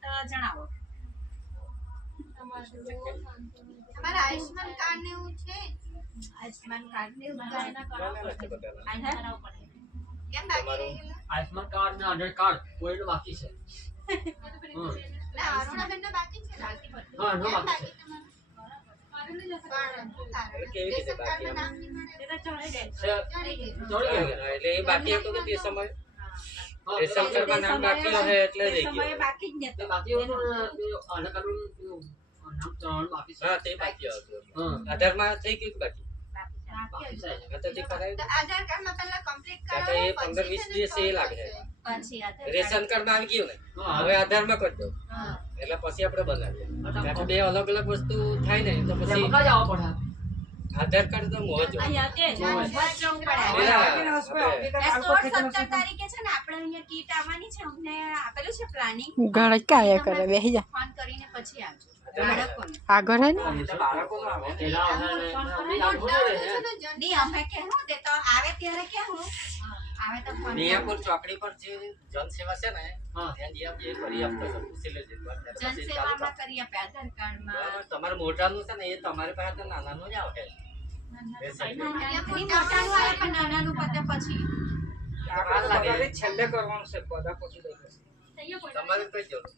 જણાવો તમારા આયુષ્માન કાર્ડ ને એવું છે? આયુષ્માન કાર્ડ ને એવું એના કરાવવું પડે. કેમ બાકી રહી ગયેલા? આયુષ્માન કાર્ડ ને આધાર કાર્ડ કોઈનું બાકી છે. ના, અરુણાબેન નો બાકી છે ને? હા, નો કેમ બાકી છે. તમારું? કેવી રીતે રેશન કાર્ડમાં નામ નહીં મળે? એ તો ચડી જાય. ચડી ગયું. જોડી ગયું. એટલે એ બાકી હતું કે તે સમય હા, રેશન કાર્ડમાં નામ બાકી હશે એટલે તે રહી સમયે ગયું. બાકી જ તે નહોતું. બાકી હતું ને, તે આધાર કાર્ડનું પેલું નામ ત્રણ બાકી છે. હા તે બાકી હતું. હા, આધારમાં થઈ ગયું કે બાકી? બાકી છે. હા તો તે કરાવી તો દો. આધાર કાર્ડમાં પહેલા કમ્પ્લીટ કાં તો કરાવો, એ 15-20 દિવસ એ લાગે. પછી આધાર રેશન કાર્ડમાં આવી ગયું ને હા, હવે આધારમાં કરી દો હા. એટલે પછી આપણે બનાવીએ. કારણ કે બે અલગ અલગ વસ્તુ થાય ને તો પછી એમાં ક્યાં જવા પડે? આધાર કાર્ડ તો મોજ હોય. અહીંયા તે જ બસ જવું પડે. પેલા એ 16-17 તારીખે છે ને આપણે અહીંયા કીટ આવવાની છે અમને આપેલું છે પ્લાનિંગ ઘણા કાયા કરે બેહી જા ફોન કરીને પછી આવજો બાળકોને આગળ હે ને બાળકોનું આવે ને. પેલા અઢારે ને આવું થોડું રહે ને. નહીં અમે કેવું તે તો આવે ત્યારે કેવું આવે તો ફોન મિયાપુર ચોકડી પર જે જનસેવા છે ને હા. ત્યાં જે આપણે એ કરી આપતા હતા. પૂછી લેજો એકવાર. પછી ચાલુ જનસેવામાં કરી આપે આધાર કાર્ડમાં બરાબર. તમારે મોટાનું છે ને એ તમારી પાસે તો નાનાનું જ આવે. નાનાનું મોટાનું આવે પણ નાનાનું પતે પછી વાર લાગે. છેલ્લે કરવાનું છે બધા પછી તમારે કઈ જરૂર